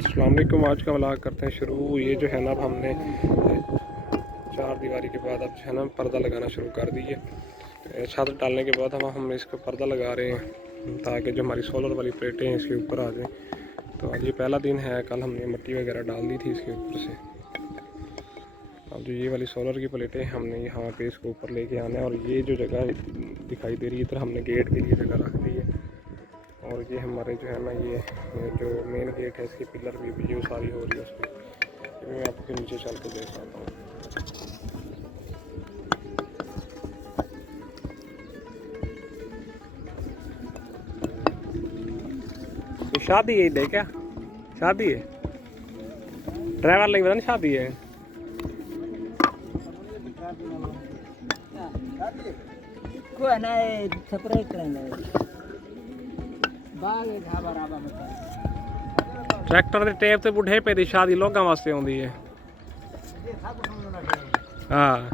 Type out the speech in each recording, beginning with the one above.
अस्सलाम वालेकुम। आज का व्लॉग करते हैं शुरू। ये जो है ना, अब हमने चार दीवारी के बाद अब जो है ना पर्दा लगाना शुरू कर दिए। छत डालने के बाद हम इसको पर्दा लगा रहे हैं ताकि जो हमारी सोलर वाली प्लेटें हैं इसके ऊपर आ जाएं। तो आज ये पहला दिन है। कल हमने मिट्टी वगैरह डाल दी थी इसके ऊपर से। अब जो ये वाली सोलर की प्लेटें हमने यहाँ पे इसको ऊपर लेके आना है। और ये जो जगह दिखाई दे रही है इधर हमने गेट के लिए जगह रख दी है। और ये हमारे जो है ना, ये जो मेन गेट है इसकी पिलर भी ये सारी हो रही है उसकी। मैं आपको नीचे चल के देख पाता हूँ। तो शादी है इधर क्या? शादी है? ड्राइवर लगी पता नहीं शादी है। कोई ना सप्रे करेंगे ट्रैक्टर के टेप से बुढ़े पे दी शादी लोगों वास्ते आउंदी है। हाँ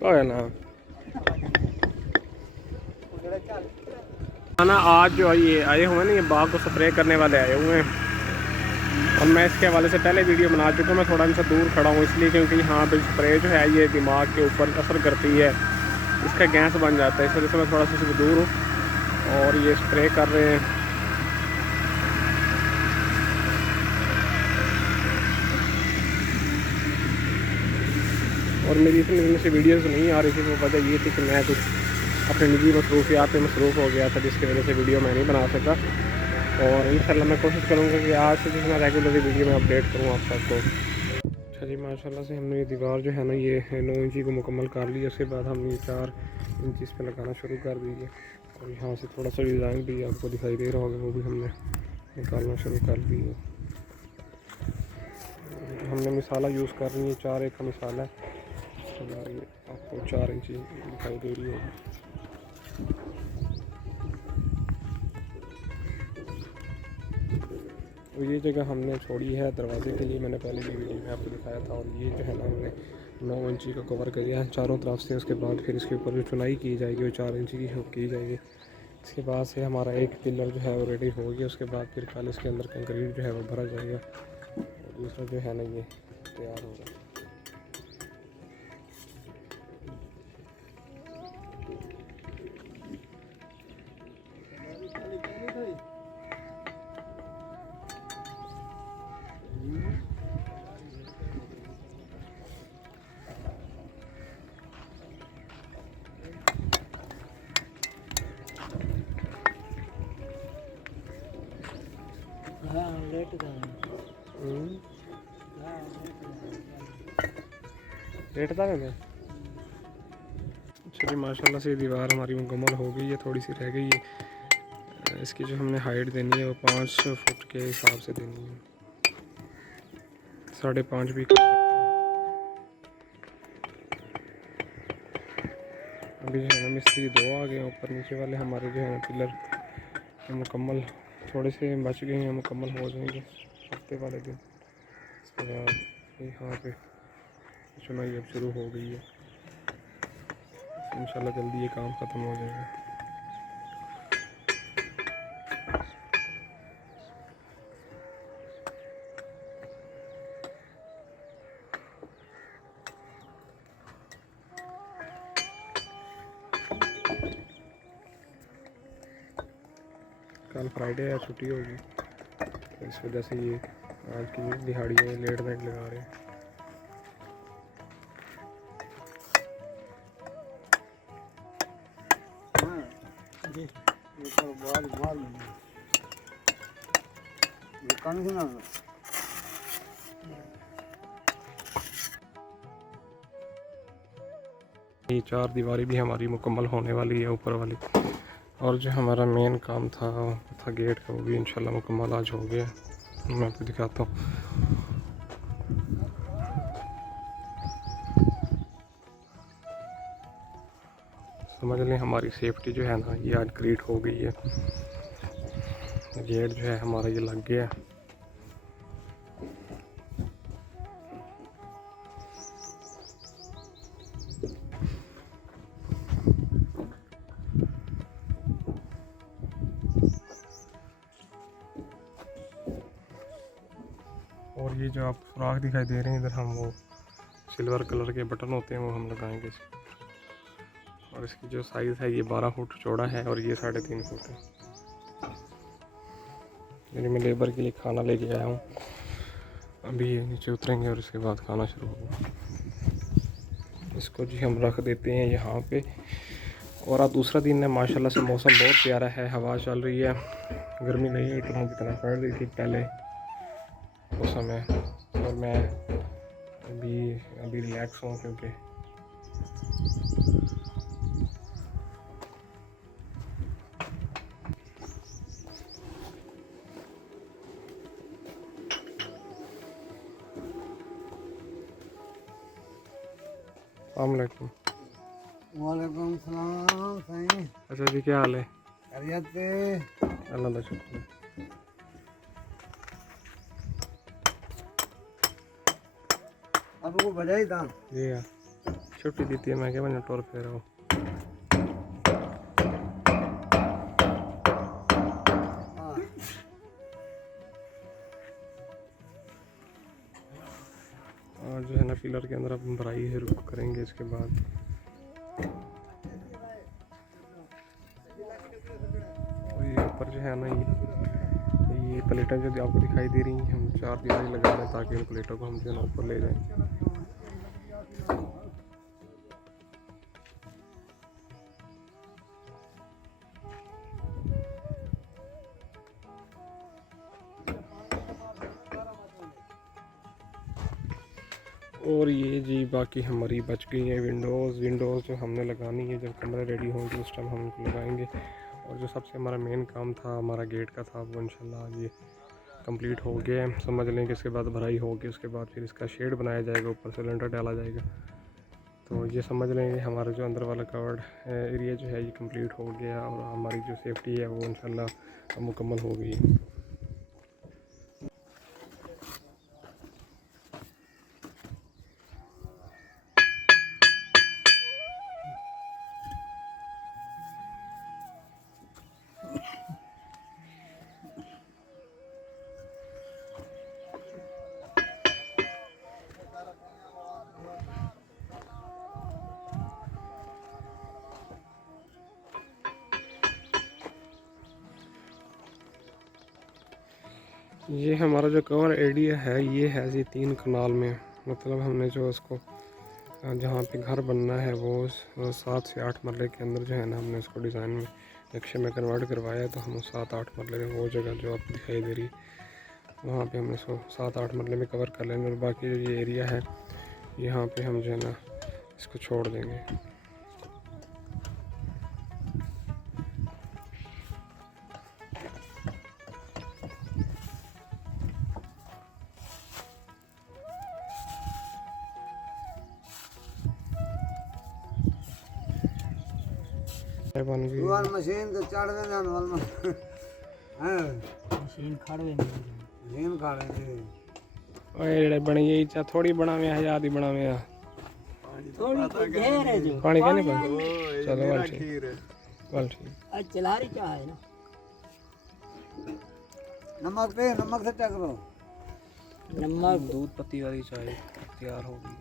कोई ना आज जो ये आए हुए ना, ये बाग को स्प्रे करने वाले आए हुए हैं। और मैं इसके हवाले से पहले वीडियो बना चुका हूँ। मैं थोड़ा इनसे दूर खड़ा हूँ इसलिए क्योंकि यहाँ पे स्प्रे जो है ये दिमाग के ऊपर असर करती है, इसका गैस बन जाता है। इस वजह से मैं थोड़ा सा इससे दूर हूँ और ये स्प्रे कर रहे हैं। और मेरी इतनी दिन से वीडियोज़ नहीं आ रही थी। वो वजह ये थी कि मैं कुछ अपने निजी मसरूफियात में मसरूफ़ हो गया था, जिसकी वजह से वीडियो मैं नहीं बना सका। और इंशाल्लाह मैं कोशिश करूँगा कि आज से जितना रेगुलरली वीडियो मैं अपडेट करूँ आप सबको। अच्छा जी, माशाल्लाह से हमने ये दीवार जो है ना, ये 9 इंची को मुकम्मल कर लिया। उसके बाद हम ये 4 इंच इस पर लगाना शुरू कर दीजिए। और यहाँ से थोड़ा सा डिज़ाइन भी आपको दिखाई दे रहा होगा, वो भी हमने निकालना शुरू कर दिया। हमने मिसाला यूज़ कर रही है, 4 एक का मिसाला है। आपको 4 इंची दिखाई दे रही होगी। तो ये जगह हमने छोड़ी है दरवाजे के लिए, मैंने पहले भी वीडियो में आपको दिखाया था। और ये जो है ना, हमने 9 इंची का कवर कर दिया है चारों तरफ से। उसके बाद फिर इसके ऊपर जो चुनाई की जाएगी वो 4 इंची की जाएगी। इसके बाद से हमारा एक पिलर जो है वो रेडी हो गया। उसके बाद फिर कल इसके अंदर कंक्रीट जो है वो भरा जाएगा और दूसरा जो है ना ये तैयार होगा। लेट था मैं। चलिए माशाल्लाह से दीवार हमारी मुकम्मल हो गई है, थोड़ी सी रह गई है। इसकी जो हमने हाइट देनी है वो 5 फुट के हिसाब से देनी है, 5.5 भी कर सकते हैं। अभी जो है ना मिस्त्री 2 आ गए हैं। ऊपर नीचे वाले हमारे जो है ना पिलर मुकम्मल थोड़े से बच गए हैं, मुकम्मल हो जाएंगे हफ्ते वाले दिन। इसके बाद यहाँ पे चुनाई अब शुरू हो गई है। इंशाल्लाह जल्दी ये काम ख़त्म हो जाएगा। कल फ्राइडे है, छुट्टी होगी, तो इस वजह से ये आज की दिहाड़ी में लेट नाइट लगा रहे हैं। ये 4 दीवारी भी हमारी मुकम्मल होने वाली है ऊपर वाली। और जो हमारा मेन काम था गेट का, वो भी इंशाल्लाह मुकम्मल आज हो गया। मैं आपको दिखाता हूँ। समझ लें हमारी सेफ्टी जो है ना, ये आज क्रिएट हो गई है। गेट जो है हमारा ये लग गया। ये जो आप सुराख दिखाई दे रहे हैं इधर, हम वो सिल्वर कलर के बटन होते हैं वो हम लगाएंगे इसमें। और इसकी जो साइज़ है ये 12 फुट चौड़ा है और ये 3.5 फुट है। यानी मैं लेबर के लिए खाना लेके आया हूँ, अभी ये नीचे उतरेंगे और इसके बाद खाना शुरू होगा। इसको जी हम रख देते हैं यहाँ पे। और आज दूसरा दिन है, माशाल्लाह से मौसम बहुत प्यारा है, हवा चल रही है, गर्मी नहीं है इतना जितना पड़ रही थी पहले मौसम है। और मैं अभी रिलैक्स हूँ क्योंकि अस्सलामुअलैकुम। वालेकुम सलाम सही। अच्छा जी, क्या हाल है? खैरियत से। अल्लाह का शुक्र है। अब को बजाई था जी हाँ, छुट्टी दी थी, मैं क्या मैंने टोर फेरा हूँ। और जो है ना पिलर के अंदर अब भराई है रुक करेंगे। इसके बाद और ये ऊपर जो है ना ये प्लेटें जो आपको दिखाई दे रही हैं, हम 4 दीवारी लगा रहे हैं ताकि इन प्लेटों को हम जो है ना ऊपर ले जाएं। और ये जी बाकी हमारी बच गई हैं विंडोज़ जो हमने लगानी है, जब कमरे रेडी होंगे उस टाइम हम उनको लगाएंगे। और जो सबसे हमारा मेन काम था हमारा गेट का था, वो इंशाल्लाह ये कंप्लीट हो गया है। समझ लें कि इसके बाद भराई होगी, उसके बाद फिर इसका शेड बनाया जाएगा, ऊपर सिलेंडर डाला जाएगा। तो ये समझ लें कि हमारा जो अंदर वाला कवर्ड एरिया जो है ये कंप्लीट हो गया और हमारी जो सेफ्टी है वो इंशाल्लाह मुकम्मल हो गई है। ये हमारा जो कवर एरिया है ये है जी 3 कनाल में, मतलब हमने जो उसको जहाँ पे घर बनना है वो 7 से 8 मरले के अंदर जो है ना हमने उसको डिज़ाइन में नक्शे में कन्वर्ट करवाया। तो हम 7-8 मरले में वो जगह जो आपको दिखाई दे रही वहाँ पे हमने इसको 7-8 मरले में कवर कर लेंगे। और बाकी जो ये एरिया है यहाँ पे हम जो है ना इसको छोड़ देंगे। मशीन तो चढ़ गए जान वाल हां मशीन खड़वे मशीन खड़वे ओए जेड़े बनी गई चा थोड़ी बनावे आजादी बनावे आ थोड़ी घेर है जो पानी कहने पर चलो वाल ठीक आज चला रही चाह है ना। नमक पे नमक से टकरो नमक दूध पत्ती वाली चाय तैयार हो गई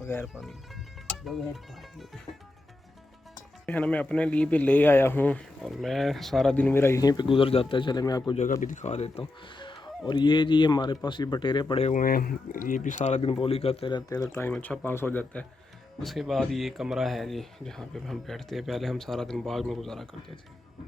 बगैर पानी बगैर पानी है ना। मैं अपने लिए भी ले आया हूँ और मैं सारा दिन मेरा यहीं पे गुजर जाता है। चले मैं आपको जगह भी दिखा देता हूँ। और ये जी हमारे पास ये बटेरे पड़े हुए हैं, ये भी सारा दिन बोली करते रहते हैं तो टाइम अच्छा पास हो जाता है। उसके बाद ये कमरा है जी जहाँ पे हम बैठते हैं, पहले हम सारा दिन बाग में गुजारा करते थे।